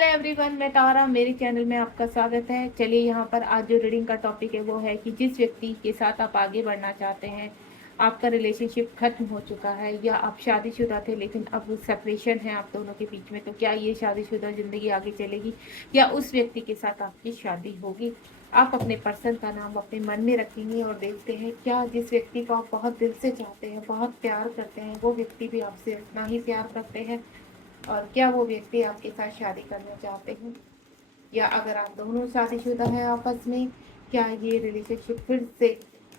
Hello everyone, मैं तारा। मेरे channel में आपका स्वागत है। चलिए, यहाँ पर आज जो रीडिंग का टॉपिक है वो है कि जिस व्यक्ति के साथ आप आगे बढ़ना चाहते हैं, आपका रिलेशनशिप खत्म हो चुका है या आप शादीशुदा थे लेकिन अब सेपरेशन है आप दोनों के बीच में, तो क्या ये शादीशुदा ज़िंदगी आगे चलेगी या उस व्यक्ति के साथ आपकी शादी होगी। आप अपने पर्सन का नाम अपने मन में रखेंगे और देखते हैं क्या जिस व्यक्ति को आप बहुत दिल से चाहते हैं, बहुत प्यार करते हैं, वो व्यक्ति भी आपसे उतना ही प्यार करते हैं और क्या वो व्यक्ति आपके साथ शादी करना चाहते हैं, या अगर आप दोनों शादीशुदा हैं आपस में, क्या ये रिलेशनशिप फिर से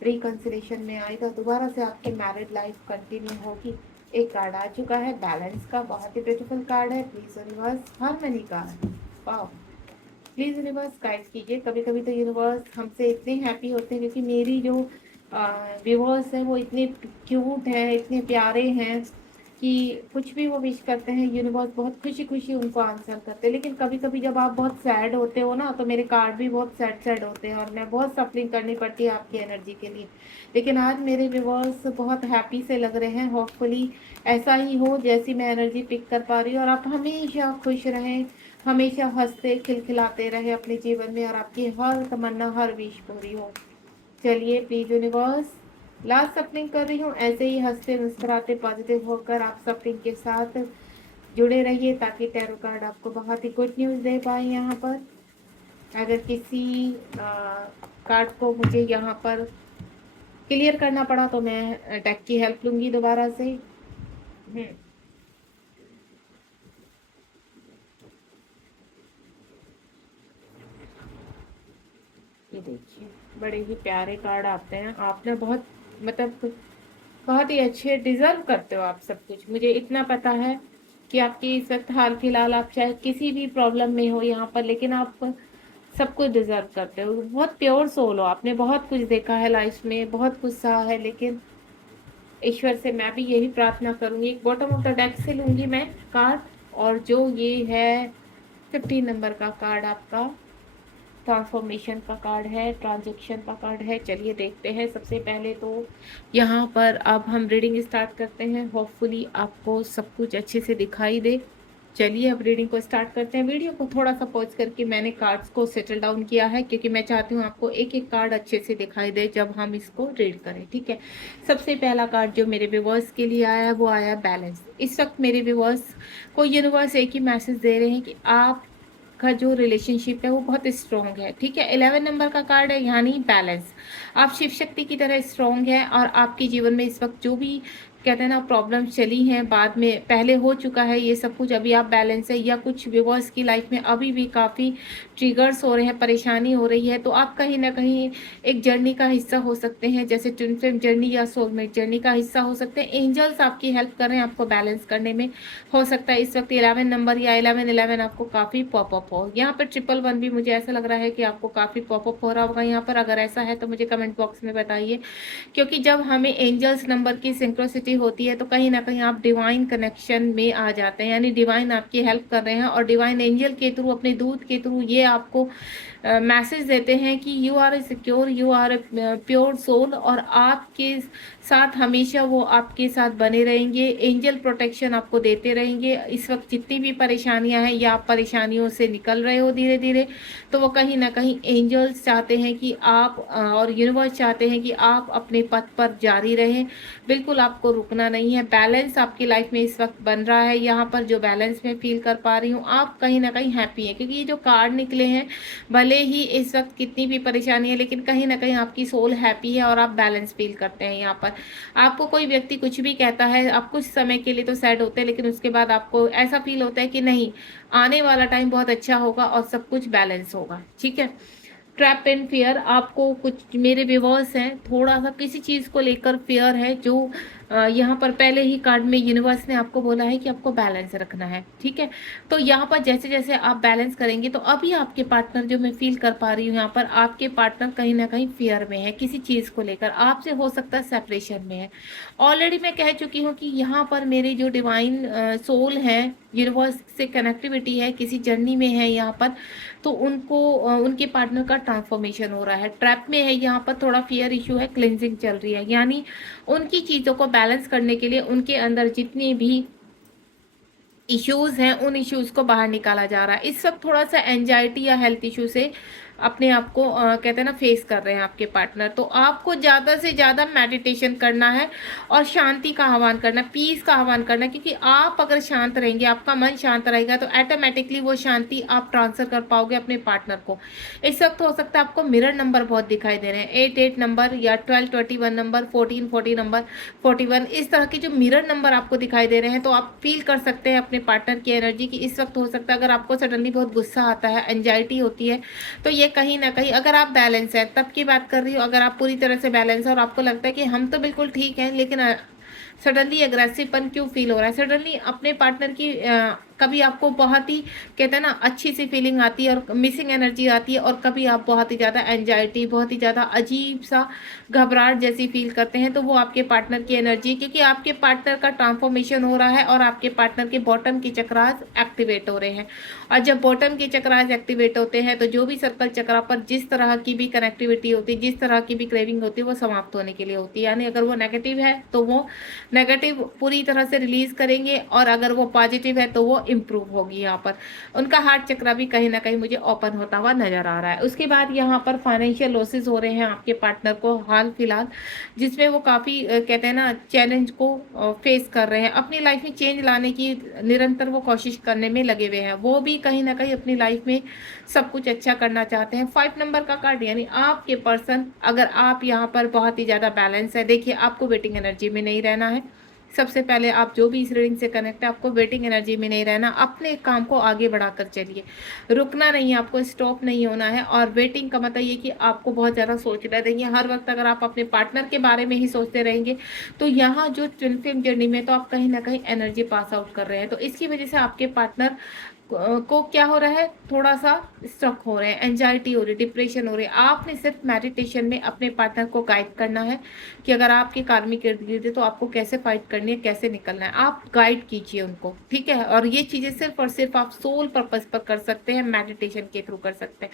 रिकंसिलेशन में आएगा, दोबारा से आपकी मैरिड लाइफ कंटिन्यू होगी। एक कार्ड आ चुका है बैलेंस का, बहुत ही ब्यूटीफुल कार्ड है। Please universe, harmony card. Wow, please universe guide कीजिए। कभी कभी तो यूनिवर्स हमसे इतने हैप्पी होते हैं क्योंकि मेरी जो व्यूवर्स हैं वो इतने क्यूट हैं, इतने प्यारे हैं कि कुछ भी वो विश करते हैं यूनिवर्स बहुत खुशी खुशी उनको आंसर करते हैं। लेकिन कभी कभी जब आप बहुत सैड होते हो ना, तो मेरे कार्ड भी बहुत सैड सैड होते हैं और मैं बहुत सफरिंग करनी पड़ती है आपकी एनर्जी के लिए। लेकिन आज मेरे व्यूवर्स बहुत हैप्पी से लग रहे हैं। होपफुली ऐसा ही हो जैसी मैं एनर्जी पिक कर पा रही हूँ और आप हमेशा खुश रहें, हमेशा हंसते खिलखिलाते रहे अपने जीवन में और आपकी हर तमन्ना, हर विश पूरी हो। चलिए प्लीज यूनिवर्स, लास्ट सफरिंग कर रही हूँ। ऐसे ही हंसते मुस्कुराते पॉजिटिव होकर आप सफरिंग के साथ जुड़े रहिए ताकि टैरो कार्ड आपको बहुत ही गुड न्यूज़ दे पाए। यहाँ पर अगर किसी कार्ड को मुझे यहाँ पर क्लियर करना पड़ा तो मैं डेक की हेल्प लूंगी दोबारा से। ये देखिए, बड़े ही प्यारे कार्ड आते हैं। आपने बहुत मतलब बहुत ही अच्छे डिजर्व करते हो आप सब कुछ। मुझे इतना पता है कि आपकी इस वक्त हाल फिलहाल आप चाहे किसी भी प्रॉब्लम में हो यहाँ पर, लेकिन आप सब कुछ डिजर्व करते हो। बहुत प्योर सोल हो, आपने बहुत कुछ देखा है लाइफ में, बहुत कुछ सहा है। लेकिन ईश्वर से मैं भी यही प्रार्थना करूंगी, एक बॉटम ऑफ द डेक से लूंगी मैं कार्ड, और जो ये है 15 नंबर का कार्ड आपका ट्रांसफॉर्मेशन का कार्ड है, ट्रांजेक्शन का कार्ड है। चलिए देखते हैं। सबसे पहले तो यहाँ पर अब हम रीडिंग स्टार्ट करते हैं। होपफुली आपको सब कुछ अच्छे से दिखाई दे। चलिए अब रीडिंग को स्टार्ट करते हैं। वीडियो को थोड़ा सा पॉज करके मैंने कार्ड्स को सेटल डाउन किया है क्योंकि मैं चाहती हूँ आपको एक एक कार्ड अच्छे से दिखाई दे जब हम इसको रीड करें, ठीक है। सबसे पहला कार्ड जो मेरे व्यूवर्स के लिए आया है वो आया बैलेंस। इस वक्त मेरे व्यूवर्स को यूनिवर्स एक ही मैसेज दे रहे हैं कि आप का जो रिलेशनशिप है वो बहुत स्ट्रॉन्ग है, ठीक है। 11 नंबर का कार्ड है यानी बैलेंस। आप शिव शक्ति की तरह स्ट्रॉन्ग है और आपके जीवन में इस वक्त जो भी कहते हैं ना प्रॉब्लम चली हैं, बाद में पहले हो चुका है ये सब कुछ, अभी आप बैलेंस है। या कुछ व्यूवर्स की लाइफ में अभी भी काफ़ी ट्रिगर्स हो रहे हैं, परेशानी हो रही है, तो आप कहीं ना कहीं एक जर्नी का हिस्सा हो सकते हैं, जैसे ट्विन फ्लेम जर्नी या सोलमेट जर्नी का हिस्सा हो सकते हैं। एंजल्स आपकी हेल्प कर रहे हैं आपको बैलेंस करने में। हो सकता है इस वक्त 11 नंबर या 11 आपको काफ़ी पॉपअप हो। यहाँ पर 111 भी मुझे ऐसा लग रहा है कि आपको काफ़ी पॉपअप हो रहा होगा यहाँ पर। अगर ऐसा है तो मुझे कमेंट बॉक्स में बताइए, क्योंकि जब हमें एंजल्स नंबर की सिंक्रोसिटी होती है तो कहीं ना कहीं आप डिवाइन कनेक्शन में आ जाते हैं, यानी डिवाइन आपकी हेल्प कर रहे हैं और डिवाइन एंजल के थ्रू, अपने दूत के थ्रू ये आपको मैसेज देते हैं कि you are a secure, you are a pure soul, और आपके साथ हमेशा वो आपके साथ बने रहेंगे। एंजल प्रोटेक्शन आपको देते रहेंगे। इस वक्त जितनी भी परेशानियां हैं या आप परेशानियों से निकल रहे हो धीरे धीरे, तो वो कहीं ना कहीं एंजल्स चाहते हैं कि आप और यूनिवर्स चाहते हैं कि आप अपने पथ पर जारी रहें। बिल्कुल आपको रुकना नहीं है। बैलेंस आपकी लाइफ में इस वक्त बन रहा है। यहाँ पर जो बैलेंस मैं फील कर पा रही हूँ, आप कहीं ना कहीं हैप्पी हैं क्योंकि ये जो कार्ड निकले हैं, भले ही इस वक्त कितनी भी परेशानी है लेकिन कहीं ना कहीं आपकी सोल हैप्पी है और आप बैलेंस फील करते हैं। यहाँ पर आपको कोई व्यक्ति कुछ भी कहता है, आप कुछ समय के लिए तो सैड होते हैं, लेकिन उसके बाद आपको ऐसा फील होता है कि नहीं, आने वाला टाइम बहुत अच्छा होगा और सब कुछ बैलेंस होगा, ठीक है। ट्रैप एंड फियर, आपको कुछ मेरे व्यूवर्स हैं थोड़ा सा किसी चीज़ को लेकर फियर है, जो यहाँ पर पहले ही कार्ड में यूनिवर्स ने आपको बोला है कि आपको बैलेंस रखना है, ठीक है। तो यहाँ पर जैसे जैसे आप बैलेंस करेंगे तो अभी आपके पार्टनर, जो मैं फील कर पा रही हूँ यहाँ पर, आपके पार्टनर कहीं ना कहीं फियर में है किसी चीज़ को लेकर, आपसे हो सकता है सेपरेशन में है। ऑलरेडी मैं कह चुकी हूँ कि यहाँ पर मेरी जो डिवाइन सोल है, यूनिवर्स से कनेक्टिविटी है, किसी जर्नी में है यहाँ पर, तो उनको उनके पार्टनर का ट्रांसफॉर्मेशन हो रहा है। ट्रैप में है यहाँ पर, थोड़ा फियर इशू है, क्लिनजिंग चल रही है, यानी उनकी चीज़ों को बैलेंस करने के लिए उनके अंदर जितनी भी इश्यूज हैं उन इश्यूज को बाहर निकाला जा रहा है। इस वक्त थोड़ा सा एंजाइटी या हेल्थ इशू से अपने आप को कहते हैं ना फेस कर रहे हैं आपके पार्टनर, तो आपको ज़्यादा से ज़्यादा मेडिटेशन करना है और शांति का आह्वान करना, पीस का आह्वान करना, क्योंकि आप अगर शांत रहेंगे, आपका मन शांत रहेगा, तो ऑटोमेटिकली वो शांति आप ट्रांसफर कर पाओगे अपने पार्टनर को। इस वक्त हो सकता है आपको मिरर नंबर बहुत दिखाई दे रहे हैं, 88 नंबर या 1221 नंबर, 1440 नंबर, 41, इस तरह के जो मिरर नंबर आपको दिखाई दे रहे हैं, तो आप फील कर सकते हैं अपने पार्टनर की एनर्जी की। इस वक्त हो सकता है अगर आपको सडनली बहुत गुस्सा आता है, एंजाइटी होती है, तो ये कहीं ना कहीं, अगर आप बैलेंस है तब की बात कर रही हो, अगर आप पूरी तरह से बैलेंस है और आपको लगता है कि हम तो बिल्कुल ठीक हैं, लेकिन सडनली एग्रेसिवपन क्यों फील हो रहा है, सडनली अपने पार्टनर की कभी आपको बहुत ही कहते हैं ना अच्छी सी फीलिंग आती है और मिसिंग एनर्जी आती है, और कभी आप बहुत ही ज़्यादा एंजाइटी, बहुत ही ज़्यादा अजीब सा घबराहट जैसी फील करते हैं, तो वो आपके पार्टनर की एनर्जी है, क्योंकि आपके पार्टनर का ट्रांसफॉर्मेशन हो रहा है और आपके पार्टनर के बॉटम के चक्रास एक्टिवेट हो रहे हैं। और जब बॉटम के चक्रास एक्टिवेट होते हैं, तो जो भी सर्कल चक्रा पर जिस तरह की भी कनेक्टिविटी होती है, जिस तरह की भी क्रेविंग होती है, वो समाप्त होने के लिए होती है। यानी अगर वो नेगेटिव है तो वो नेगेटिव पूरी तरह से रिलीज करेंगे, और अगर वो पॉजिटिव है तो वो इम्प्रूव होगी। यहाँ पर उनका हार्ट चक्र भी कहीं ना कहीं मुझे ओपन होता हुआ नजर आ रहा है। उसके बाद यहाँ पर फाइनेंशियल लॉसेस हो रहे हैं आपके पार्टनर को हाल फिलहाल, जिसमें वो काफ़ी कहते हैं ना चैलेंज को फेस कर रहे हैं, अपनी लाइफ में चेंज लाने की निरंतर वो कोशिश करने में लगे हुए हैं। वो भी कहीं ना कहीं अपनी लाइफ में सब कुछ अच्छा करना चाहते हैं। 5 नंबर का कार्ड, यानी आपके पर्सन, अगर आप यहाँ पर बहुत ही ज़्यादा बैलेंस है, देखिए आपको वेटिंग एनर्जी में नहीं रहना है। सबसे पहले आप जो भी इस रीडिंग से कनेक्ट है, आपको वेटिंग एनर्जी में नहीं रहना, अपने काम को आगे बढ़ाकर चलिए, रुकना नहीं है आपको, स्टॉप नहीं होना है। और वेटिंग का मतलब ये कि आपको बहुत ज़्यादा सोचना नहीं है हर वक्त। अगर आप अपने पार्टनर के बारे में ही सोचते रहेंगे, तो यहाँ जो ट्विन फ्लेम जर्नी में तो आप कहीं ना कहीं एनर्जी पास आउट कर रहे हैं, तो इसकी वजह से आपके पार्टनर को क्या हो रहा है, थोड़ा सा स्ट्रक हो रहे हैं, एंजाइटी हो रही है, डिप्रेशन हो रही है। आपने सिर्फ मेडिटेशन में अपने पार्टनर को गाइड करना है कि अगर आपके कार्मिक इर्द गिर्द है तो आपको कैसे फाइट करनी है, कैसे निकलना है, आप गाइड कीजिए उनको, ठीक है। और ये चीज़ें सिर्फ और सिर्फ आप सोल पर्पज पर कर सकते हैं, मेडिटेशन के थ्रू कर सकते हैं।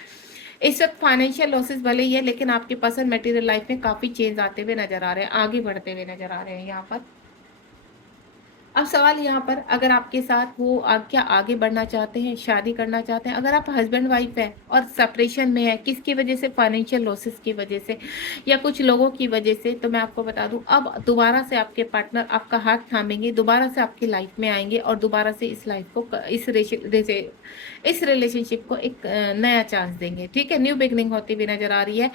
इस वक्त फाइनेंशियल लॉसेस भले ही है, लेकिन आपके पर्सन मटेरियल लाइफ में काफ़ी चेंज आते हुए नजर आ रहे हैं, आगे बढ़ते हुए नजर आ रहे हैं यहाँ पर। अब सवाल यहाँ पर, अगर आपके साथ वो क्या आगे बढ़ना चाहते हैं, शादी करना चाहते हैं, अगर आप हस्बैंड वाइफ है और सेपरेशन में है, किसकी वजह से, फाइनेंशियल लॉसेस की वजह से या कुछ लोगों की वजह से, तो मैं आपको बता दूं, अब दोबारा से आपके पार्टनर आपका हाथ थामेंगे, दोबारा से आपकी लाइफ में आएंगे और दोबारा से इस लाइफ को, इस रिलेशनशिप को एक नया चांस देंगे, ठीक है। न्यू बिगनिंग होती हुई नजर आ रही है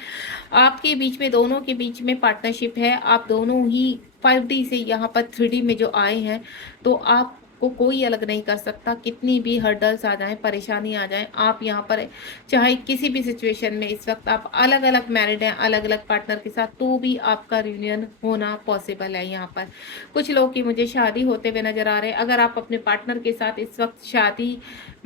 आपके बीच में, दोनों के बीच में पार्टनरशिप है। आप दोनों ही 5D से यहाँ पर 3D में जो आए हैं, तो आपको कोई अलग नहीं कर सकता, कितनी भी हर्डल्स आ जाएं, परेशानी आ जाए, आप यहाँ पर चाहे किसी भी सिचुएशन में, इस वक्त आप अलग अलग मैरिड हैं, अलग अलग पार्टनर के साथ, तो भी आपका रियूनियन होना पॉसिबल है। यहाँ पर कुछ लोग की मुझे शादी होते हुए नजर आ रहे हैं। अगर आप अपने पार्टनर के साथ इस वक्त शादी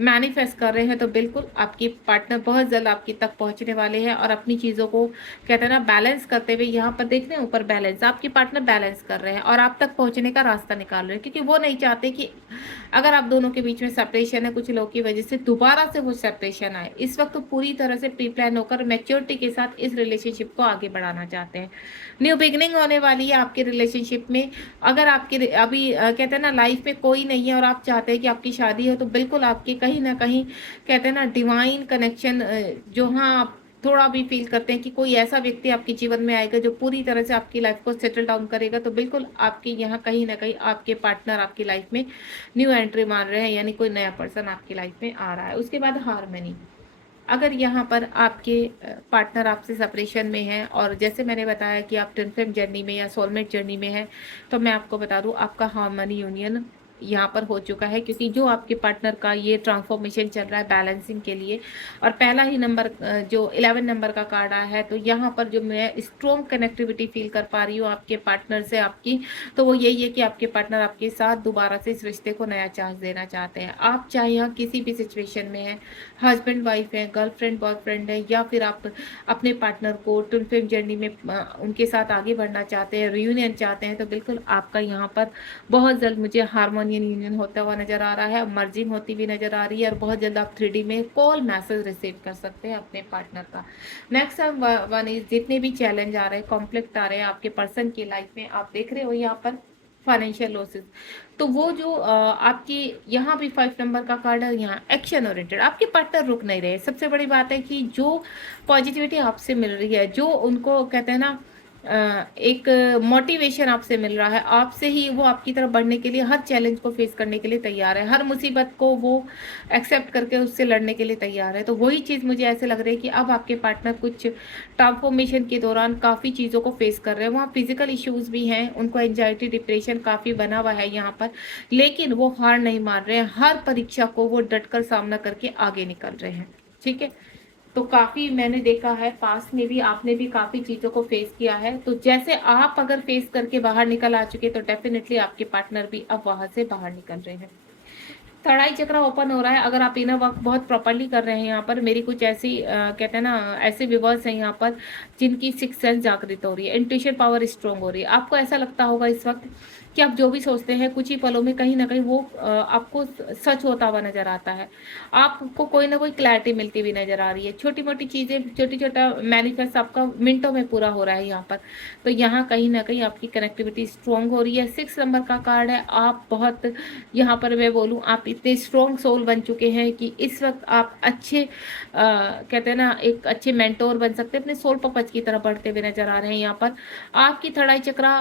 मैनिफेस्ट कर रहे हैं, तो बिल्कुल आपकी पार्टनर बहुत जल्द आपकी तक पहुंचने वाले हैं, और अपनी चीज़ों को कहते हैं ना बैलेंस करते हुए, यहाँ पर देख रहे हैं ऊपर बैलेंस, आपकी पार्टनर बैलेंस कर रहे हैं और आप तक पहुंचने का रास्ता निकाल रहे हैं, क्योंकि वो नहीं चाहते कि अगर आप दोनों के बीच में सेपरेशन है कुछ लोगों की वजह से, दोबारा से वो सेपरेशन आए। इस वक्त तो पूरी तरह से प्री प्लान होकर मैच्योरिटी के साथ इस रिलेशनशिप को आगे बढ़ाना चाहते हैं। न्यू बिगनिंग होने वाली है आपके रिलेशनशिप में। अगर आपके अभी कहते हैं ना लाइफ में कोई नहीं है और आप चाहते हैं कि आपकी शादी हो, तो बिल्कुल आपके कहीं ना कहीं कहते हैं ना डिवाइन कनेक्शन, जो हाँ आप थोड़ा भी फील करते हैं कि कोई ऐसा व्यक्ति आपके जीवन में आएगा जो पूरी तरह से आपकी लाइफ को सेटल डाउन करेगा, तो बिल्कुल आपके यहाँ कहीं ना कहीं आपके पार्टनर आपकी लाइफ में न्यू एंट्री मार रहे हैं, यानी कोई नया पर्सन आपकी लाइफ में आ रहा है। उसके बाद हार्मनी, अगर यहाँ पर आपके पार्टनर आपसे सेपरेशन में है, और जैसे मैंने बताया कि आप ट्विन फ्लेम जर्नी में या सोलमेट जर्नी में है, तो मैं आपको बता दूँ आपका हार्मनी यूनियन यहाँ पर हो चुका है, क्योंकि जो आपके पार्टनर का ये ट्रांसफॉर्मेशन चल रहा है बैलेंसिंग के लिए, और पहला ही नंबर जो 11 नंबर का कार्ड आया है, तो यहाँ पर जो मैं स्ट्रॉन्ग कनेक्टिविटी फील कर पा रही हूँ आपके पार्टनर से आपकी, तो वो यही है कि आपके पार्टनर आपके साथ दोबारा से इस रिश्ते को नया चांस देना चाहते हैं। आप चाहे यहाँ किसी भी सिचुएशन में है, हस्बैंड वाइफ है, गर्लफ्रेंड बॉयफ्रेंड है, या फिर आप अपने पार्टनर को ट्विन फ्लेम जर्नी में उनके साथ आगे बढ़ना चाहते हैं, रियूनियन चाहते हैं, तो बिल्कुल आपका यहाँ पर बहुत जल्द मुझे हार्मोनियन यूनियन होता हुआ नजर आ रहा है, मर्जिंग होती हुई नजर आ रही है, और बहुत जल्द आप 3D में कॉल मैसेज रिसीव कर सकते हैं अपने पार्टनर का। नेक्स्ट वन इज, जितने भी चैलेंज आ रहे हैं, कॉन्फ्लिक्ट आ रहे हैं आपके पर्सन की लाइफ में, आप देख रहे हो यहाँ पर फाइनेंशियल लॉसेस। तो वो जो आपकी यहाँ भी 5 नंबर का कार्ड है, यहाँ एक्शन ओरिएंटेड, आपके पार्टनर रुक नहीं रहे। सबसे बड़ी बात है कि जो पॉजिटिविटी आपसे मिल रही है, जो उनको कहते हैं ना एक मोटिवेशन आपसे मिल रहा है, आपसे ही वो आपकी तरफ बढ़ने के लिए, हर चैलेंज को फेस करने के लिए तैयार है, हर मुसीबत को वो एक्सेप्ट करके उससे लड़ने के लिए तैयार है। तो वही चीज़ मुझे ऐसे लग रही है कि अब आपके पार्टनर कुछ ट्रांसफॉर्मेशन के दौरान काफ़ी चीज़ों को फेस कर रहे हैं। वहाँ फिजिकल इश्यूज भी हैं, उनको एंजाइटी डिप्रेशन काफ़ी बना हुआ है यहाँ पर, लेकिन वो हार नहीं मान रहे हैं। हर परीक्षा को वो डटकर सामना करके आगे निकल रहे हैं। ठीक है, तो काफ़ी मैंने देखा है पास्ट में भी, आपने भी काफ़ी चीज़ों को फेस किया है। तो जैसे आप अगर फेस करके बाहर निकल आ चुके, तो डेफिनेटली आपके पार्टनर भी अब वहाँ से बाहर निकल रहे हैं। थर्ड आई चक्र ओपन हो रहा है। अगर आप इनर वर्क बहुत प्रॉपर्ली कर रहे हैं, यहाँ पर मेरी कुछ ऐसी कहते हैं ना ऐसे व्यूवर्स हैं यहाँ पर जिनकी सिक्स सेंस जागृत हो रही है, इंट्यूशन पावर स्ट्रांग हो रही है। आपको ऐसा लगता होगा इस वक्त कि आप जो भी सोचते हैं कुछ ही पलों में कहीं ना कहीं वो आपको सच होता हुआ नजर आता है। आपको कोई ना कोई क्लैरिटी मिलती हुई नजर आ रही है। छोटी मोटी चीजें, छोटी छोटा मैनिफेस्ट आपका मिनटों में पूरा हो रहा है यहाँ पर। तो यहाँ कहीं ना कहीं आपकी कनेक्टिविटी स्ट्रांग हो रही है। 6 नंबर का कार्ड है। आप बहुत, यहाँ पर मैं बोलूँ, आप इतने स्ट्रॉन्ग सोल बन चुके हैं कि इस वक्त आप अच्छे कहते हैं ना एक अच्छे मेंटोर बन सकते हैं, अपने सोल पर्पज की तरफ बढ़ते हुए नजर आ रहे हैं। यहाँ पर आपकी थर्ड आई चक्रा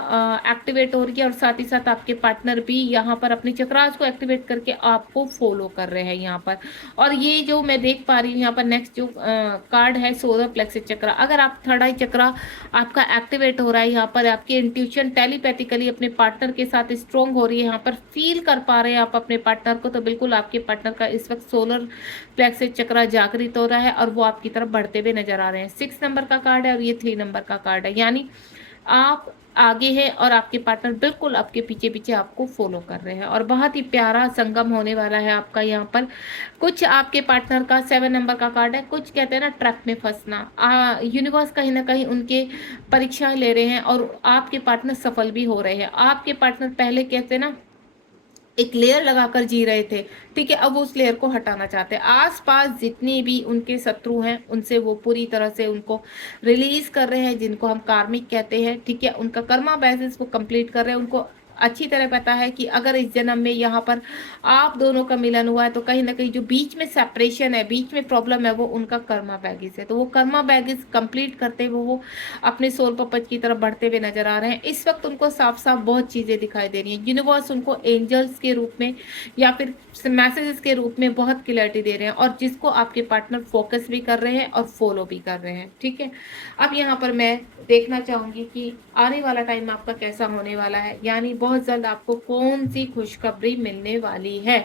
एक्टिवेट हो रही है, और साथ ही साथ आपके पार्टनर भी यहाँ पर अपनी चक्रास को एक्टिवेट करके आपको फॉलो कर रहे हैं यहाँ पर। और ये जो मैं देख पा रही हूँ यहाँ पर नेक्स्ट जो कार्ड है सोलर प्लेक्सिस चक्रा। अगर आप थर्ड आई चक्रा आपका एक्टिवेट हो रहा है, यहाँ पर आपकी इंट्यूशन टेलीपैथिकली अपने पार्टनर के साथ स्ट्रॉन्ग हो रही है, यहाँ पर फील कर पा रहे हैं आप अपने पार्टनर को, तो बिल्कुल आपके पार्टनर का इस वक्त सोलर प्लेक्सिस चक्रा जागृत हो रहा है और वो आपकी तरफ बढ़ते हुए नजर आ रहे हैं। 6 नंबर का कार्ड है और ये 3 नंबर का कार्ड है, यानी आप आगे हैं और आपके पार्टनर बिल्कुल आपके पीछे पीछे आपको फॉलो कर रहे हैं, और बहुत ही प्यारा संगम होने वाला है आपका यहाँ पर। कुछ आपके पार्टनर का 7 नंबर का कार्ड है। कुछ कहते हैं ना ट्रैप में फंसना, यूनिवर्स कहीं ना कहीं उनके परीक्षाएं ले रहे हैं और आपके पार्टनर सफल भी हो रहे हैं। आपके पार्टनर पहले कहते हैं ना एक लेयर लगाकर जी रहे थे, ठीक है, अब वो उस लेयर को हटाना चाहते हैं। आसपास जितने भी उनके शत्रु हैं उनसे वो पूरी तरह से उनको रिलीज कर रहे हैं, जिनको हम कार्मिक कहते हैं, ठीक है, उनका कर्मा बेसिस वो कंप्लीट कर रहे हैं। उनको अच्छी तरह पता है कि अगर इस जन्म में यहाँ पर आप दोनों का मिलन हुआ है, तो कहीं ना कहीं जो बीच में सेपरेशन है, बीच में प्रॉब्लम है, वो उनका कर्मा बैगेज है। तो वो कर्मा बैगेज कंप्लीट करते हुए वो अपने सोल पर्पज की तरफ बढ़ते हुए नजर आ रहे हैं। इस वक्त उनको साफ साफ बहुत चीजें दिखाई दे रही हैं। यूनिवर्स उनको एंजल्स के रूप में या फिर मैसेजेस के रूप में बहुत क्लैरिटी दे रहे हैं, और जिसको आपके पार्टनर फोकस भी कर रहे हैं और फॉलो भी कर रहे हैं। ठीक है, अब यहाँ पर मैं देखना चाहूंगी कि आने वाला टाइम आपका कैसा होने वाला है, यानी बहुत जल्द आपको कौन सी खुशखबरी मिलने वाली है।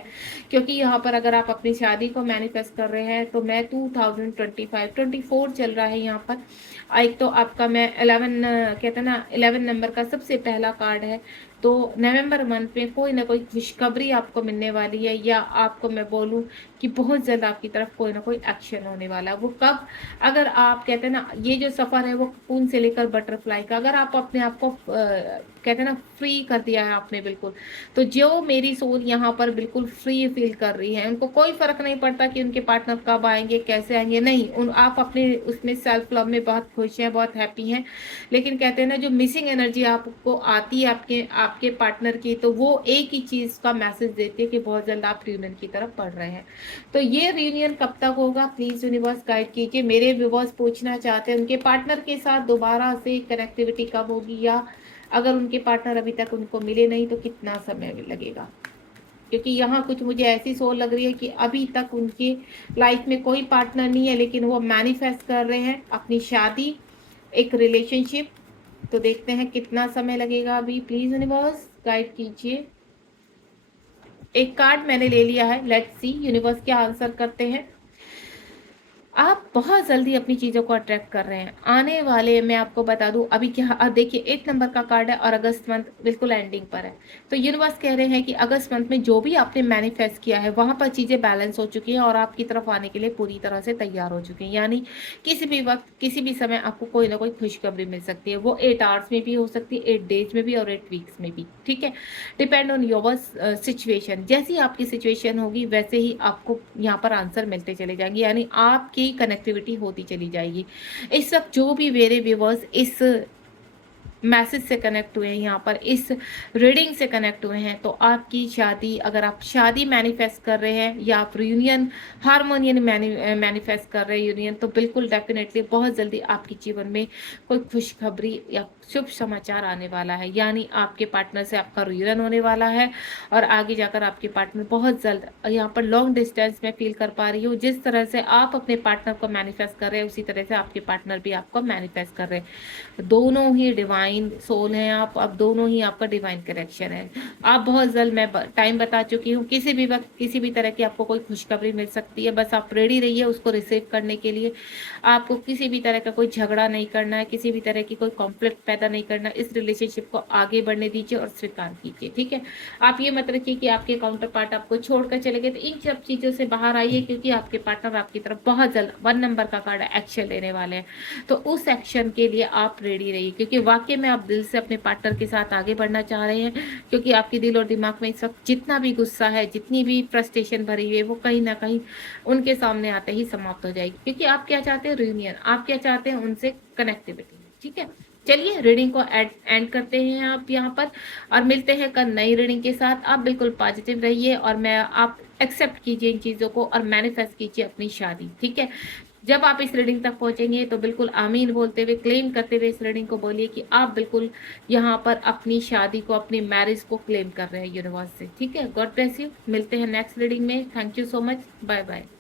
क्योंकि यहाँ पर अगर आप अपनी शादी को मैनिफेस्ट कर रहे हैं, तो मैं 2025-24 चल रहा है यहाँ पर। एक तो आपका मैं 11 कहते हैं ना 11 नंबर का सबसे पहला कार्ड है। तो नवंबर मंथ में कोई ना कोई खुशखबरी आपको मिलने वाली है, या आपको मैं बोलूं कि बहुत जल्द आपकी तरफ कोई ना कोई एक्शन होने वाला है। वो कब, अगर आप कहते हैं ना ये जो सफर है वो कून से लेकर बटरफ्लाई का, अगर आप अपने आप को कहते हैं ना फ्री कर दिया है आपने बिल्कुल, तो जो मेरी सोल यहाँ पर बिल्कुल फ्री फील कर रही है, उनको कोई फर्क नहीं पड़ता कि उनके पार्टनर कब आएंगे कैसे आएंगे, नहीं, उन आप अपने उसमें सेल्फ लव में बहुत खुश हैं, बहुत हैप्पी हैं। लेकिन कहते हैं ना जो मिसिंग एनर्जी आपको आती है आपके आपके पार्टनर की, तो वो एक ही चीज का मैसेज देती है कि बहुत जल्द आप रियूनियन की तरफ बढ़ रहे हैं। तो ये रियूनियन कब तक होगा, प्लीज यूनिवर्स गाइड कीजिए। मेरे व्यूवर्स पूछना चाहते हैं उनके पार्टनर के साथ दोबारा से कनेक्टिविटी कब होगी, या अगर उनके पार्टनर अभी तक उनको मिले नहीं तो कितना समय लगेगा। क्योंकि यहाँ कुछ मुझे ऐसी सोच लग रही है कि अभी तक उनकी लाइफ में कोई पार्टनर नहीं है, लेकिन वो मैनिफेस्ट कर रहे हैं अपनी शादी, एक रिलेशनशिप। तो देखते हैं कितना समय लगेगा अभी, प्लीज यूनिवर्स गाइड कीजिए। एक कार्ड मैंने ले लिया है, लेट्स सी यूनिवर्स क्या आंसर करते हैं। आप बहुत जल्दी अपनी चीजों को अट्रैक्ट कर रहे हैं आने वाले, मैं आपको बता दूं अभी क्या, देखिए 8 नंबर का कार्ड है और अगस्त मंथ बिल्कुल एंडिंग पर है। तो यूनिवर्स कह रहे हैं कि अगस्त मंथ में जो भी आपने मैनिफेस्ट किया है वहां पर चीजें बैलेंस हो चुकी हैं और आपकी तरफ आने के लिए पूरी तरह से तैयार हो चुकी हैं। यानी किसी भी वक्त किसी भी समय आपको कोई ना कोई खुशखबरी मिल सकती है। वो 8 आवर्स में भी हो सकती है, 8 डेज में भी और 8 वीक्स में भी, ठीक है, डिपेंड ऑन योर सिचुएशन। जैसी आपकी सिचुएशन होगी वैसे ही आपको यहाँ पर आंसर मिलते चले जाएंगे, यानी आपकी कनेक्टिविटी होती चली जाएगी। इस वक्त जो भी मेरे व्यूवर्स इस मैसेज से कनेक्ट हुए हैं, यहाँ पर इस रीडिंग से कनेक्ट हुए हैं, तो आपकी शादी, अगर आप शादी मैनिफेस्ट कर रहे हैं या आप यूनियन, हारमोनियन मैनिफेस्ट कर रहे हैं यूनियन, तो बिल्कुल डेफिनेटली बहुत जल्दी आपके जीवन में कोई खुशखबरी या शुभ समाचार आने वाला है। यानी आपके पार्टनर से आपका यूनियन होने वाला है और आगे जाकर आपके पार्टनर बहुत जल्द, यहाँ पर लॉन्ग डिस्टेंस में फील कर पा रही हूँ, जिस तरह से आप अपने पार्टनर को मैनिफेस्ट कर रहे हैं उसी तरह से आपके पार्टनर भी आपको मैनिफेस्ट कर रहे हैं। दोनों ही डिवाइन सोल हैं आप, अब दोनों ही आपका डिवाइन कनेक्शन है। आप बहुत जल्द, मैं टाइम बता चुकी हूँ, किसी भी वक्त किसी भी तरह की आपको कोई खुशखबरी मिल सकती है। बस आप रेडी रहिए उसको रिसीव करने के लिए। आपको किसी भी तरह का कोई झगड़ा नहीं करना है, किसी भी तरह की कोई कॉन्फ्लिक्ट पैदा नहीं करना, इस रिलेशनशिप को आगे बढ़ने दीजिए और स्वीकार कीजिए, ठीक है। आप ये मत रखिए कि आपके काउंटर पार्ट आपको छोड़कर चले गए, तो इन सब चीज़ों से बाहर आइए, क्योंकि आपके पार्टनर आपकी तरफ बहुत जल्द 1 नंबर का कार्ड एक्शन लेने वाले हैं। तो उस एक्शन के लिए आप रेडी रहिए, क्योंकि वाकई में आप दिल से अपने पार्टनर के साथ आगे बढ़ना चाह रहे हैं, क्योंकि आपके दिल और दिमाग में इस वक्त जितना भी गुस्सा है, जितनी भी फ्रस्ट्रेशन भरी हुई है, वो कहीं ना कहीं उनके सामने आते ही समाप्त हो जाएगी, क्योंकि आप क्या चाहते हैं, रियूनियन, आप क्या चाहते हैं, उनसे कनेक्टिविटी, ठीक है। चलिए रीडिंग को एंड करते हैं आप यहाँ पर, और मिलते हैं कल नई रीडिंग के साथ। आप बिल्कुल पॉजिटिव रहिए और मैं आप एक्सेप्ट कीजिए इन चीज़ों को और मैनिफेस्ट कीजिए अपनी शादी, ठीक है। जब आप इस रीडिंग तक पहुंचेंगे तो बिल्कुल आमीन बोलते हुए, क्लेम करते हुए इस रीडिंग को बोलिए कि आप बिल्कुल यहाँ पर अपनी शादी को, अपनी मैरिज को क्लेम कर रहे हैं यूनिवर्स से, ठीक है। God bless you. मिलते हैं नेक्स्ट रीडिंग में। Thank you so much. Bye bye.